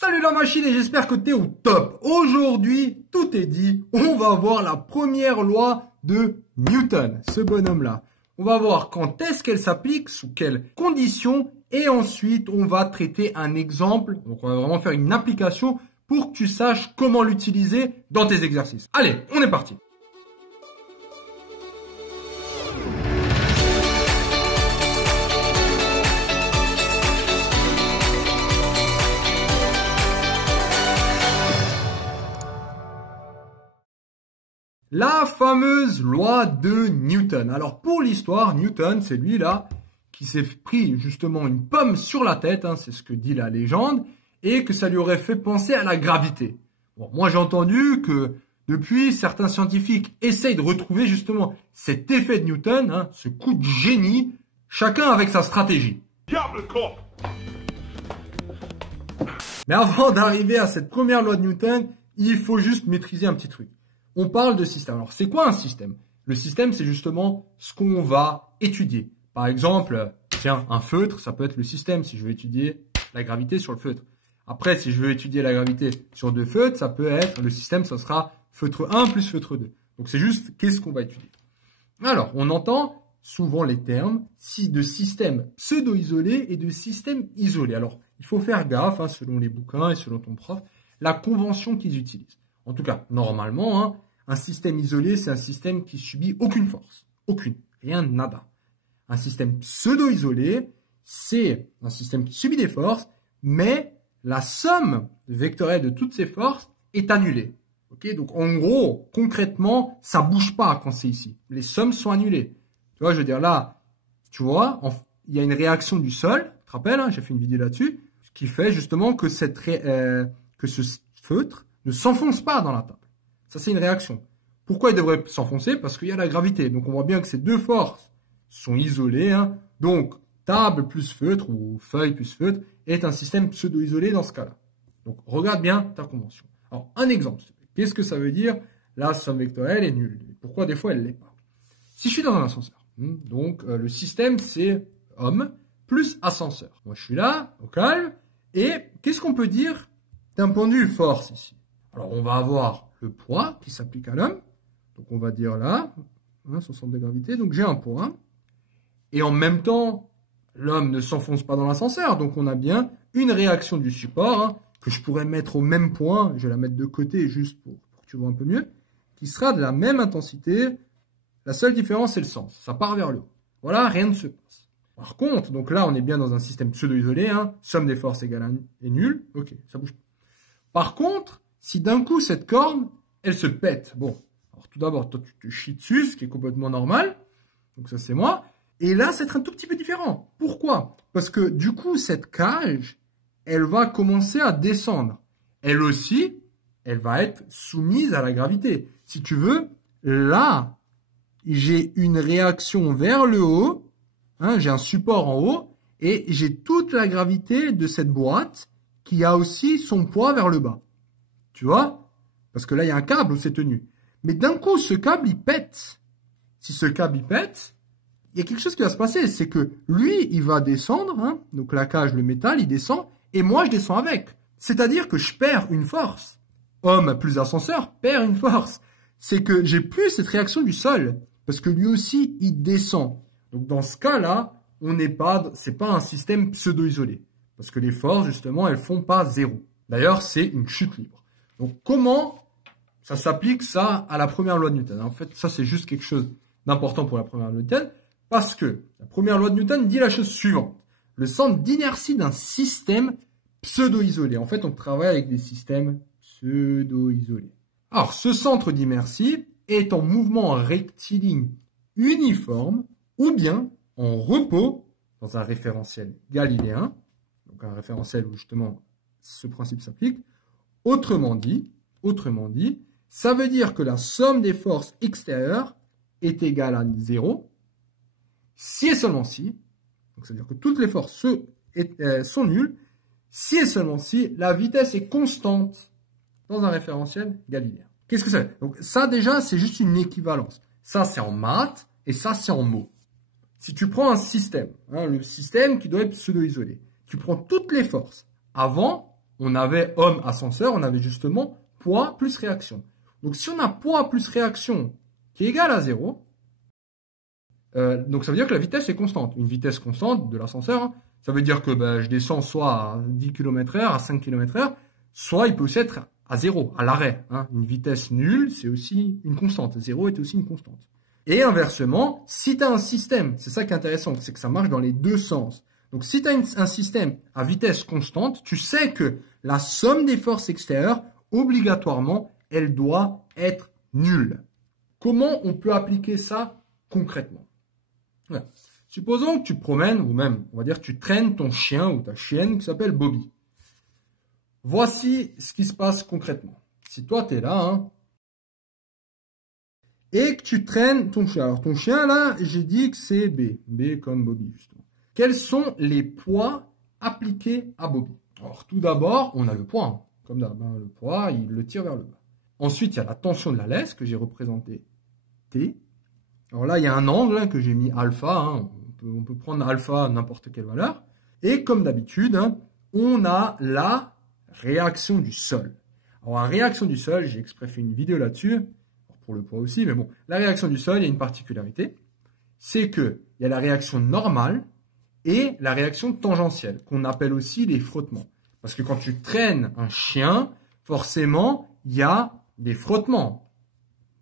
Salut la machine et j'espère que t'es au top. Aujourd'hui, tout est dit. On va voir la première loi de Newton, ce bonhomme-là. On va voir quand est-ce qu'elle s'applique, sous quelles conditions. Et ensuite, on va traiter un exemple. Donc, on va vraiment faire une application pour que tu saches comment l'utiliser dans tes exercices. Allez, on est parti. La fameuse loi de Newton. Alors pour l'histoire, Newton, c'est lui là qui s'est pris justement une pomme sur la tête, hein, c'est ce que dit la légende, et que ça lui aurait fait penser à la gravité. Bon, moi j'ai entendu que depuis, certains scientifiques essayent de retrouver justement cet effet de Newton, hein, ce coup de génie, chacun avec sa stratégie. Mais avant d'arriver à cette première loi de Newton, il faut juste maîtriser un petit truc. On parle de système. Alors, c'est quoi un système? Le système, c'est justement ce qu'on va étudier. Par exemple, tiens, un feutre, ça peut être le système si je veux étudier la gravité sur le feutre. Après, si je veux étudier la gravité sur deux feutres, ça peut être, le système, ça sera feutre 1 plus feutre 2. Donc, c'est juste qu'est-ce qu'on va étudier. Alors, on entend souvent les termes de système pseudo-isolé et de système isolé. Alors, il faut faire gaffe, hein, selon les bouquins et selon ton prof, la convention qu'ils utilisent. En tout cas, normalement, hein, un système isolé, c'est un système qui subit aucune force. Aucune. Rien, nada. Un système pseudo-isolé, c'est un système qui subit des forces, mais la somme vectorielle de toutes ces forces est annulée. Okay, donc, en gros, concrètement, ça bouge pas quand c'est ici. Les sommes sont annulées. Tu vois, je veux dire, là, tu vois, il y a une réaction du sol. Tu te rappelles, hein, j'ai fait une vidéo là-dessus, ce qui fait justement que que ce feutre ne s'enfonce pas dans la table. Ça, c'est une réaction. Pourquoi il devrait s'enfoncer? Parce qu'il y a la gravité. Donc, on voit bien que ces deux forces sont isolées. Hein. Donc, table plus feutre ou feuille plus feutre est un système pseudo-isolé dans ce cas-là. Donc, regarde bien ta convention. Alors, un exemple. Qu'est-ce que ça veut dire? La somme vectorielle est nulle. Pourquoi des fois elle ne l'est pas? Si je suis dans un ascenseur, donc le système c'est homme plus ascenseur. Moi, je suis là, au calme. Et qu'est-ce qu'on peut dire d'un point de vue force ici? Alors, on va avoir le poids qui s'applique à l'homme. Donc, on va dire là, hein, son centre de gravité. Donc, j'ai un poids. Et en même temps, l'homme ne s'enfonce pas dans l'ascenseur. Donc, on a bien une réaction du support, hein, que je pourrais mettre au même point. Je vais la mettre de côté juste pour que tu vois un peu mieux. Qui sera de la même intensité. La seule différence, c'est le sens. Ça part vers le haut. Voilà, rien ne se passe. Par contre, donc là, on est bien dans un système pseudo-isolé. Hein, somme des forces égale à est nulle. Ok, ça bouge pas. Par contre, si d'un coup, cette corne, elle se pète. Bon, alors tout d'abord, toi, tu te chies dessus, ce qui est complètement normal. Donc ça, c'est moi. Et là, c'est un tout petit peu différent. Pourquoi? Parce que du coup, cette cage, elle va commencer à descendre. Elle aussi, elle va être soumise à la gravité. Si tu veux, là, j'ai une réaction vers le haut. Hein, j'ai un support en haut. Et j'ai toute la gravité de cette boîte qui a aussi son poids vers le bas. Tu vois? Parce que là, il y a un câble où c'est tenu. Mais d'un coup, ce câble, il pète. Si ce câble, il pète, il y a quelque chose qui va se passer. C'est que lui, il va descendre. Hein, donc la cage, le métal, il descend. Et moi, je descends avec. C'est-à-dire que je perds une force. Homme plus ascenseur perd une force. C'est que j'ai plus cette réaction du sol. Parce que lui aussi, il descend. Donc dans ce cas-là, c'est pas un système pseudo-isolé. Parce que les forces, justement, elles font pas zéro. D'ailleurs, c'est une chute libre. Donc, comment ça s'applique ça à la première loi de Newton? En fait, ça, c'est juste quelque chose d'important pour la première loi de Newton. Parce que la première loi de Newton dit la chose suivante. Le centre d'inertie d'un système pseudo-isolé. En fait, on travaille avec des systèmes pseudo-isolés. Alors, ce centre d'inertie est en mouvement rectiligne uniforme ou bien en repos dans un référentiel galiléen. Donc un référentiel où justement ce principe s'applique. Autrement dit, ça veut dire que la somme des forces extérieures est égale à 0 si et seulement si, donc ça veut dire que toutes les forces sont nulles, si et seulement si la vitesse est constante dans un référentiel galiléen. Qu'est-ce que ça veut dire? Donc ça déjà, c'est juste une équivalence. Ça, c'est en maths et ça, c'est en mots. Si tu prends un système, hein, le système qui doit être pseudo-isolé, tu prends toutes les forces avant on avait homme ascenseur, on avait justement poids plus réaction. Donc si on a poids plus réaction qui est égal à 0, donc ça veut dire que la vitesse est constante. Une vitesse constante de l'ascenseur, hein, ça veut dire que je descends soit à 10 km/h, à 5 km/h, soit il peut aussi être à 0, à l'arrêt. Hein. Une vitesse nulle, c'est aussi une constante. 0 est aussi une constante. Et inversement, si tu as un système, c'est ça qui est intéressant, c'est que ça marche dans les deux sens. Donc si tu as un système à vitesse constante, tu sais que la somme des forces extérieures, obligatoirement, elle doit être nulle. Comment on peut appliquer ça concrètement? Ouais. Supposons que tu promènes, ou même, on va dire, tu traînes ton chien ou ta chienne qui s'appelle Bobby. Voici ce qui se passe concrètement. Si toi, tu es là, hein, et que tu traînes ton chien. Alors, ton chien, là, j'ai dit que c'est B. B comme Bobby, justement. Quels sont les poids appliqués à Bobby? Alors, tout d'abord, on a le poids. Hein. Comme d'hab, hein, le poids, il le tire vers le bas. Ensuite, il y a la tension de la laisse que j'ai représentée T. Alors là, il y a un angle hein, que j'ai mis alpha. Hein. On peut prendre alpha à n'importe quelle valeur. Et comme d'habitude, hein, on a la réaction du sol. Alors, la réaction du sol, j'ai exprès fait une vidéo là-dessus, pour le poids aussi, mais bon, la réaction du sol, il y a une particularité, c'est qu'il y a la réaction normale et la réaction tangentielle, qu'on appelle aussi les frottements. Parce que quand tu traînes un chien, forcément, il y a des frottements.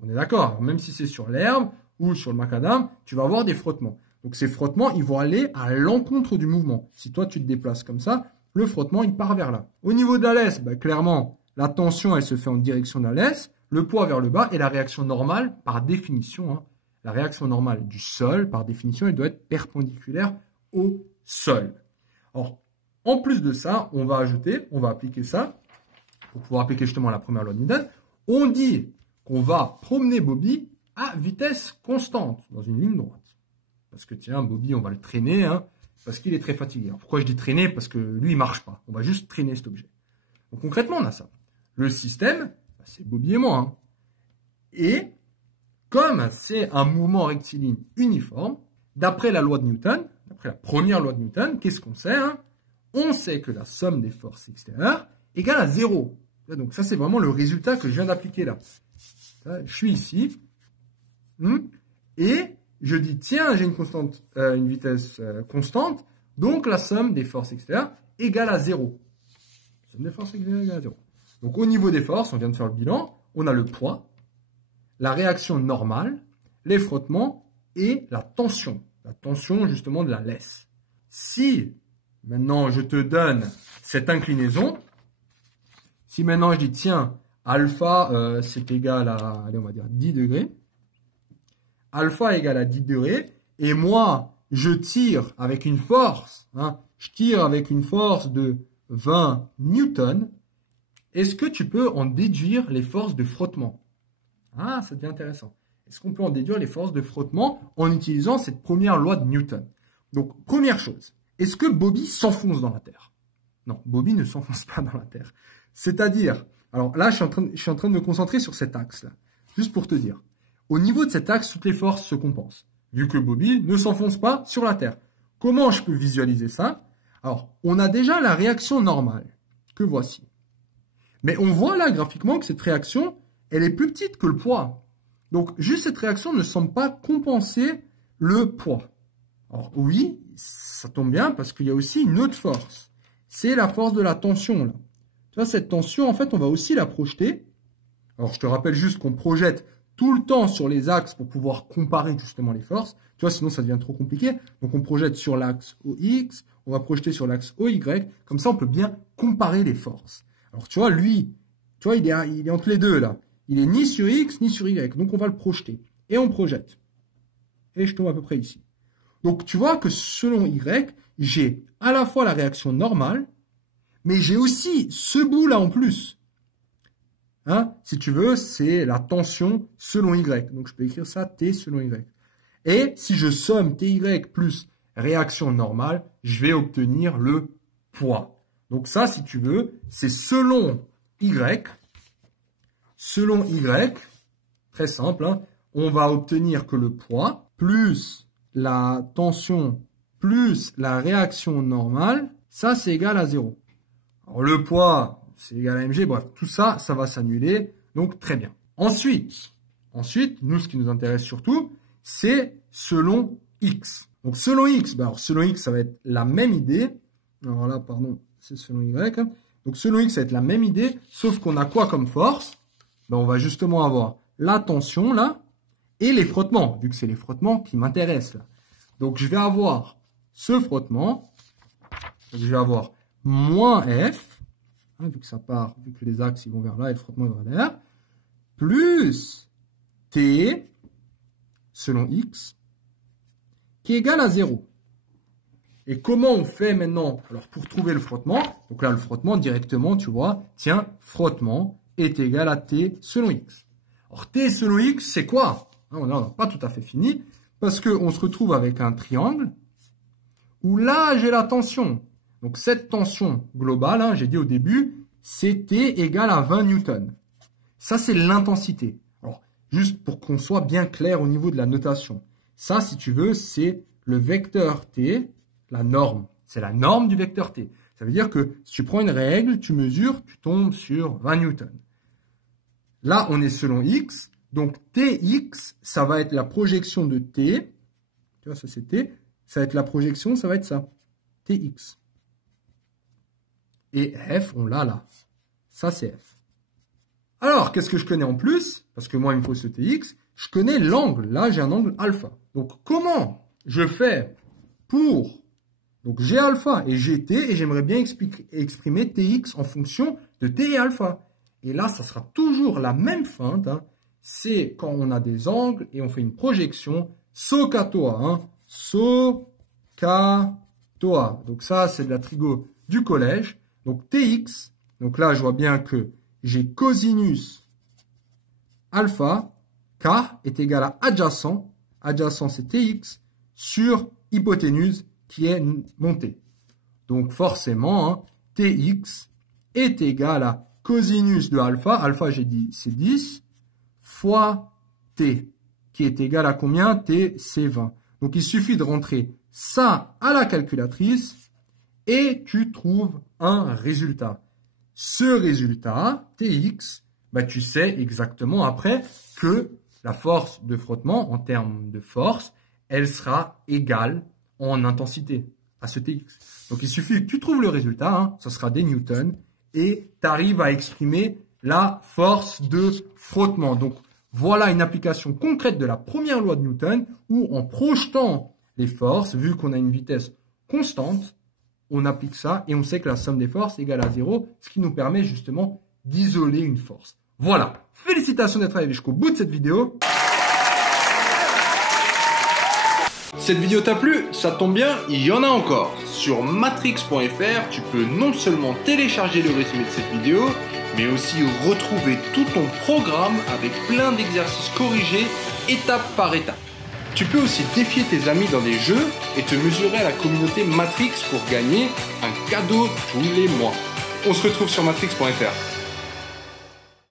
On est d'accord? Même si c'est sur l'herbe ou sur le macadam, tu vas avoir des frottements. Donc ces frottements, ils vont aller à l'encontre du mouvement. Si toi, tu te déplaces comme ça, le frottement, il part vers là. Au niveau de la laisse, clairement, la tension, elle se fait en direction de la laisse, le poids vers le bas, et la réaction normale, par définition, hein, la réaction normale du sol, par définition, elle doit être perpendiculaire au sol. Alors, en plus de ça, on va appliquer ça, pour pouvoir appliquer justement la première loi de Newton. On dit qu'on va promener Bobby à vitesse constante, dans une ligne droite. Parce que tiens, Bobby, on va le traîner, hein, parce qu'il est très fatigué. Alors, pourquoi je dis traîner? Parce que lui, il marche pas. On va juste traîner cet objet. Donc concrètement, on a ça. Le système, c'est Bobby et moi. Hein. Et comme c'est un mouvement rectiligne uniforme, d'après la loi de Newton, d'après la première loi de Newton, qu'est-ce qu'on sait hein? On sait que la somme des forces extérieures égale à 0. Donc ça, c'est vraiment le résultat que je viens d'appliquer là. Je suis ici. Et je dis, tiens, j'ai une vitesse constante, donc la somme des forces extérieures égale à 0. La somme des forces extérieures égale à 0. Donc au niveau des forces, on vient de faire le bilan, on a le poids, la réaction normale, les frottements et la tension. La tension justement de la laisse. Si maintenant je te donne cette inclinaison, si maintenant je dis, tiens, alpha c'est égal à, allez, on va dire 10 degrés, alpha égale à 10 degrés, et moi, je tire avec une force, hein, je tire avec une force de 20 newtons, est-ce que tu peux en déduire les forces de frottement? Ah, ça devient intéressant. Est-ce qu'on peut en déduire les forces de frottement en utilisant cette première loi de Newton? Donc, première chose, est-ce que Bobby s'enfonce dans la Terre? Non, Bobby ne s'enfonce pas dans la Terre. C'est-à-dire, alors là, je suis en train de me concentrer sur cet axe-là, juste pour te dire. Au niveau de cet axe, toutes les forces se compensent, vu que Bobby ne s'enfonce pas sur la Terre. Comment je peux visualiser ça? Alors, on a déjà la réaction normale, que voici. Mais on voit là, graphiquement, que cette réaction, elle est plus petite que le poids. Donc, juste cette réaction ne semble pas compenser le poids. Alors, oui, ça tombe bien, parce qu'il y a aussi une autre force. C'est la force de la tension, là. Tu vois, cette tension, en fait, on va aussi la projeter. Alors, je te rappelle juste qu'on projette tout le temps sur les axes pour pouvoir comparer justement les forces. Tu vois, sinon ça devient trop compliqué. Donc on projette sur l'axe OX, on va projeter sur l'axe OY. Comme ça, on peut bien comparer les forces. Alors tu vois, lui, tu vois, il est entre les deux là. Il est ni sur X, ni sur Y. Donc on va le projeter. Et on projette. Et je tombe à peu près ici. Donc tu vois que selon Y, j'ai à la fois la réaction normale, mais j'ai aussi ce bout là en plus. Hein, si tu veux, c'est la tension selon Y. Donc, je peux écrire ça, T selon Y. Et si je somme TY plus réaction normale, je vais obtenir le poids. Donc ça, si tu veux, c'est selon Y. Selon Y, très simple, hein, on va obtenir que le poids plus la tension plus la réaction normale, ça, c'est égal à 0. Alors, le poids, c'est égal à mg. Bref, tout ça, ça va s'annuler. Donc, très bien. Ensuite, nous, ce qui nous intéresse surtout, c'est selon x. Donc, selon x, alors selon x, ça va être la même idée. Alors là, pardon, c'est selon y. Donc, selon x, ça va être la même idée, sauf qu'on a quoi comme force? On va justement avoir la tension, là, et les frottements, vu que c'est les frottements qui m'intéressent, là. Donc, je vais avoir ce frottement. Donc, je vais avoir moins F, hein, vu que ça part, vu que les axes ils vont vers là et le frottement il va vers, plus T, selon X, qui est égal à 0. Et comment on fait maintenant? Alors, pour trouver le frottement, donc là, le frottement, directement, tu vois, tiens, frottement est égal à T selon X. Alors, T selon X, c'est quoi? On n'a pas tout à fait fini, parce qu'on se retrouve avec un triangle, où là, j'ai la tension. Donc, cette tension globale, hein, j'ai dit au début, c'est T égale à 20 newtons. Ça, c'est l'intensité. Alors, juste pour qu'on soit bien clair au niveau de la notation. Ça, si tu veux, c'est le vecteur T, la norme. C'est la norme du vecteur T. Ça veut dire que si tu prends une règle, tu mesures, tu tombes sur 20 newtons. Là, on est selon X. Donc, Tx, ça va être la projection de T. Tu vois, ça c'est T. Ça va être la projection, ça va être ça. Tx. Et F, on l'a là. Ça, c'est F. Alors, qu'est-ce que je connais en plus? Parce que moi, il me faut ce Tx. Je connais l'angle. Là, j'ai un angle alpha. Donc, comment je fais pour... Donc, j'ai alpha et j'ai T et j'aimerais bien exprimer Tx en fonction de T et alpha. Et là, ça sera toujours la même feinte. Hein. C'est quand on a des angles et on fait une projection SOHCAHTOA. Hein. SOHCAHTOA. Donc, ça, c'est de la trigo du collège. Donc, Tx. Donc là, je vois bien que j'ai cosinus alpha. K est égal à adjacent. Adjacent, c'est Tx sur hypoténuse qui est montée. Donc, forcément, hein, Tx est égal à cosinus de alpha. Alpha, j'ai dit, c'est 10 fois T, qui est égal à combien? T, c'est 20. Donc, il suffit de rentrer ça à la calculatrice et tu trouves un résultat. Ce résultat, Tx, tu sais exactement après que la force de frottement, en termes de force, elle sera égale en intensité à ce Tx. Donc, il suffit que tu trouves le résultat, hein, ça sera des newtons, et tu arrives à exprimer la force de frottement. Donc, voilà une application concrète de la première loi de Newton, où en projetant les forces, vu qu'on a une vitesse constante, on applique ça et on sait que la somme des forces est égale à 0, ce qui nous permet justement d'isoler une force. Voilà, félicitations d'être arrivé jusqu'au bout de cette vidéo. Cette vidéo t'a plu? Ça tombe bien, il y en a encore. Sur matrix.fr, tu peux non seulement télécharger le résumé de cette vidéo, mais aussi retrouver tout ton programme avec plein d'exercices corrigés étape par étape. Tu peux aussi défier tes amis dans des jeux et te mesurer à la communauté Matrix pour gagner un cadeau tous les mois. On se retrouve sur matrix.fr.